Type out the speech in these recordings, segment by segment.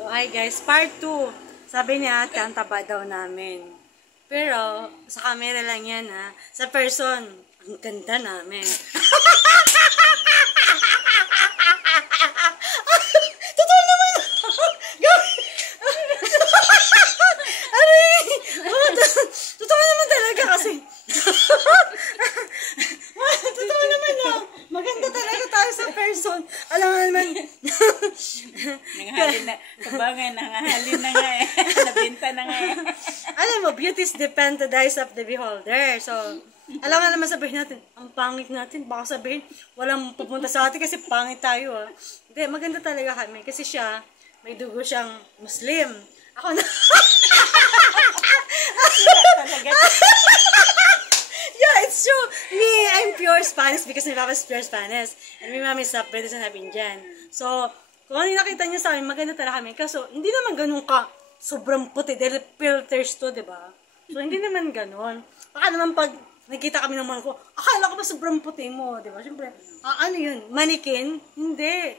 So, hi guys, part 2. Sabi niya, ang taba daw namin. Pero, sa camera lang yan ha. Sa person, ang ganda namin. Totoo naman! Aray! Totoo naman talaga kasi. Totoo naman na. Maganda talaga tayo sa person. Alam mo naman. Nangahalin na. Kabangan, nangahalin na nga eh. Nabinta na nga eh. Alam mo, beauty is depend to the eyes of the beholder. So, alam nga naman sabihin natin, ang pangit natin. Baka sabihin, walang pupunta sa atin kasi pangit tayo ah. Hindi, maganda talaga kami. Kasi siya, may dugo siyang Muslim. Ako na. Talaga. Yeah, it's true. Me, I'm pure Spanish because my papa is pure Spanish. And my mom is British and Indian. So, kung ano yung nakita niya sa amin, maganda talaga kami. Kaso, hindi naman ganun ka sobrang puti. Dahil filters to, diba? So, hindi naman ganun. Baka naman pag nakita kami ng mga ko, akala ko ba sobrang puti mo, diba? Siyempre, ano yun? Mannequin? Hindi.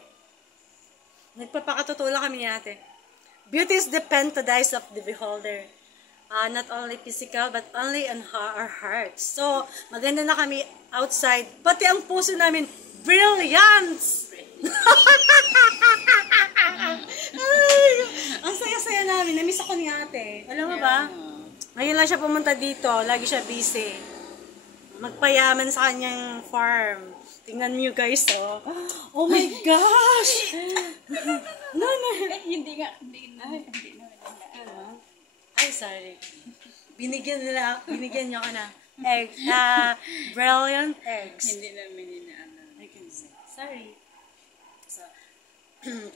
Nagpapakatotoo lang kami ni ate. Beauty is depend to the eyes of the beholder. Not only physical, but only on our hearts. So, maganda na kami outside. Pati ang puso namin, brilliant! Ay, ang saya-saya namin. Namiss ako ni ate. Alam mo ba? Ngayon lang siya pumunta dito. Lagi siya busy. Magpayaman sa kanyang farm. Tingnan niyo guys, oh. Oh my gosh! No. Hindi na. Ay, sorry. Binigyan niyo ako na egg. Brilliant eggs. Hindi namin inaano. I can say. Sorry. So,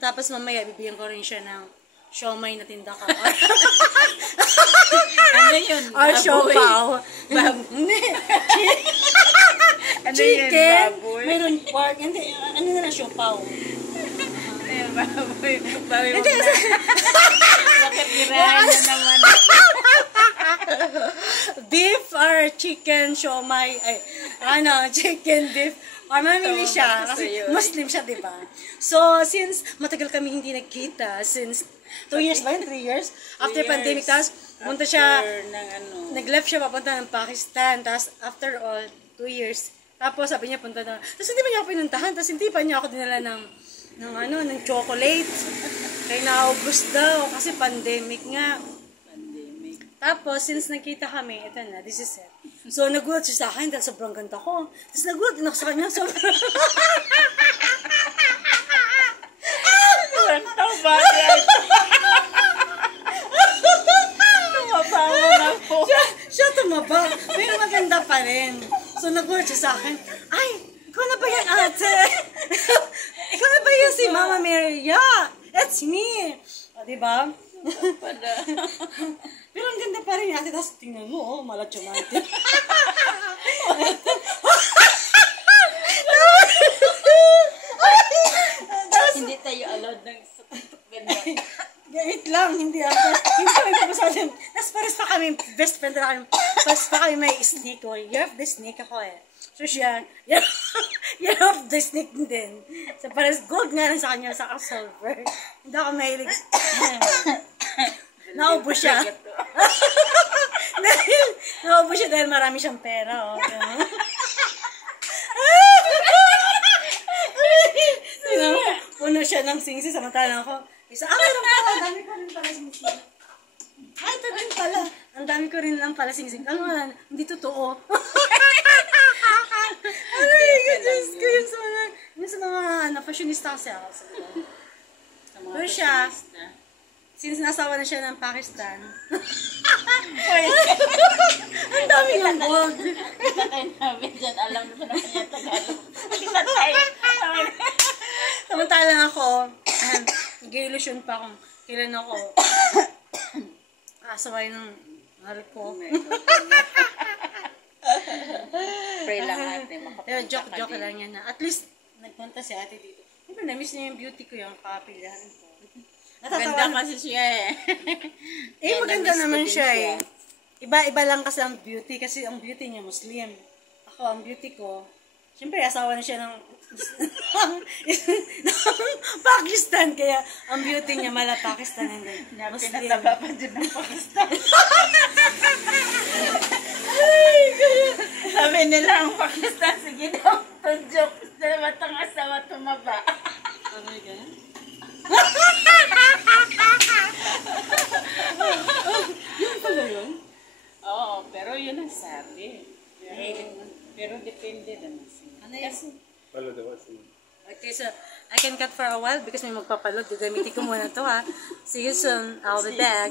tapos mamaya, bibigyan ko rin siya ng siomay na tinda ko. Ano yun? Or siopaw. Hindi. Ano Chicken. yun? Baboy? Meron pork. Hindi, ano na lang siopaw. Ayun, baboy. Baboy mo Hindi, na. Bakit irahan na naman? Beef or chicken siomay. Ay, chicken, beef. Or mamili siya. Kasi Muslim siya, diba? So, since matagal kami hindi nagkita, since 2 years ba yun? 3 years? After pandemic, tapos punta siya, nag-left siya papunta ng Pakistan, tapos after all, 2 years, tapos sabi niya punta na, tapos hindi pa niya ako pinuntahan, tapos hindi pa niya ako dinala ng chocolate. Kaya naubos daw, kasi pandemic nga. Tapos, since nagkita kami, ito na, this is it. So, nagulat siya sa akin dahil sobrang ganda ko. Tapos nagulat din ako sa kanya, sobrang... Tumaba yan. Tumaba mo na po. Siya tumaba. Pero maganda pa rin. So, nagulat siya sa akin, ay, ikaw na ba yan, ate? Ikaw na ba yan si Mama Mary? Yeah, it's me. O, diba? Pero ang ganda pa rin ate. Tapos tingnan mo, malatsyomante. Hindi tayo allowed ng ganda. Gait lang, hindi ako. Hindi kami papasalan. Tapos pares pa kami, best friend na kami. Pares pa kami may snake ko. You have the snake ako eh. So siya, you have the snake din. So pares gold nga rin sa kanya, sa silver. Hindi ako mahilig. Naubo siya. Naubo siya dahil marami siyang pera. Oh. Puno siya ng singsi, samantalang ako. Meron pala, ang dami ko rin pala singsi. Ay, ito din pala. Ang dami ko rin lang pala singsi. Ano nga, hindi totoo. Ay, goodness ko yun sa mga fashionista kasi ako. Pero siya, since nasawa na siya ng Pakistan, ang dami ng gold. Kita tayo namin dyan. Alam na naman yung Tagalog. Kita tayo. Samantalang ako, nag-illusion pa kung kailan ako asaway ng mahal ko. Pray lang ate. Pero joke lang yan na. At least, nagpunta si ate dito. Siyempre, na-miss niya yung beauty ko, yung kapilihan ko. Ganda kasi siya eh. Maganda naman siya eh. Iba-iba lang kasi ang beauty. Kasi ang beauty niya Muslim. Ako, ang beauty ko, Siyempre, asawa na siya ng Pakistan, kaya ang beauty niya mala Pakistan hanggang Pinataba pa dyan ng Pakistan. Sabi nila ang Pakistan, sige daw, tunjok. Matang asawa tumaba. Ano ganyan? Yun pala yun? Oo, pero yun ang sabi. Pero depende naman siya. Ano yun? Palo daw kasi. Okay, so I can cut for a while because may magpapalod. Gagamitin ko muna to ha. See you soon. I'll be back.